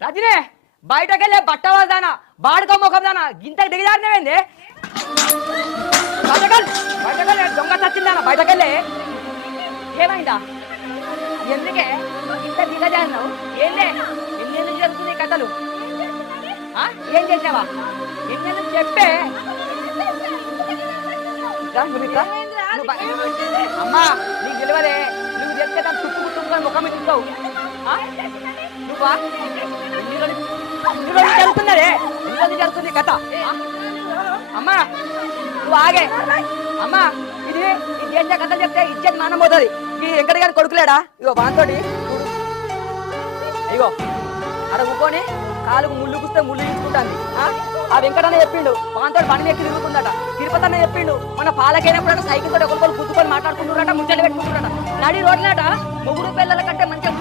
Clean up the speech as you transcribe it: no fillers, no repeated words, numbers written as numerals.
రజనే బయటకెళ్ళే బట్టవాదానా బాడుకో ముఖం దానా గింత దిగజారినవేంది బయటకెళ్ళే దొంగ చచ్చిందానా బయటకెళ్ళే ఏమైందా ఎందుకే ఇంత దిగజారినావు ఏందే ఎన్ని జరుగుతుంది కథలు ఏం చేసావా ఎన్ని చెప్పే అమ్మా నీకు తెలియదే నువ్వు చెప్తే దాన్ని చుట్టుకుంటున్నావు ముఖం మీద చూస్తావు నువ్వా జరుగుతున్నదే ఎన్ని జరుగుతుంది కథ అమ్మా నువ్వు ఆగే అమ్మా ఇది చేసే కథ చెప్తే ఇచ్చేది మానం పోతుంది ఈ ఎక్కడి కానీ కొడుకులేడా ఇగో బాంతోటి ఇగో అక్కడ కూకొని కాలుకు ముళ్ళు కూస్తే ముళ్ళు తీసుకుంటాను ఆ వెంకటన్న చెప్పిండు వాంతో పని ఎక్కి తిరుగుతుందట తిరుపతి అన్న చెప్పిండు మన పాలకైనప్పుడు సైకిల్ తోటి ఒకరికొకరు గుద్దుకొని మాట్లాడుకుంటున్నారట ముచ్చట్లు పెట్టుకుంటున్నారట నడి రోడ్లట ముగ్గురు పిల్లల కంటే మంచిగా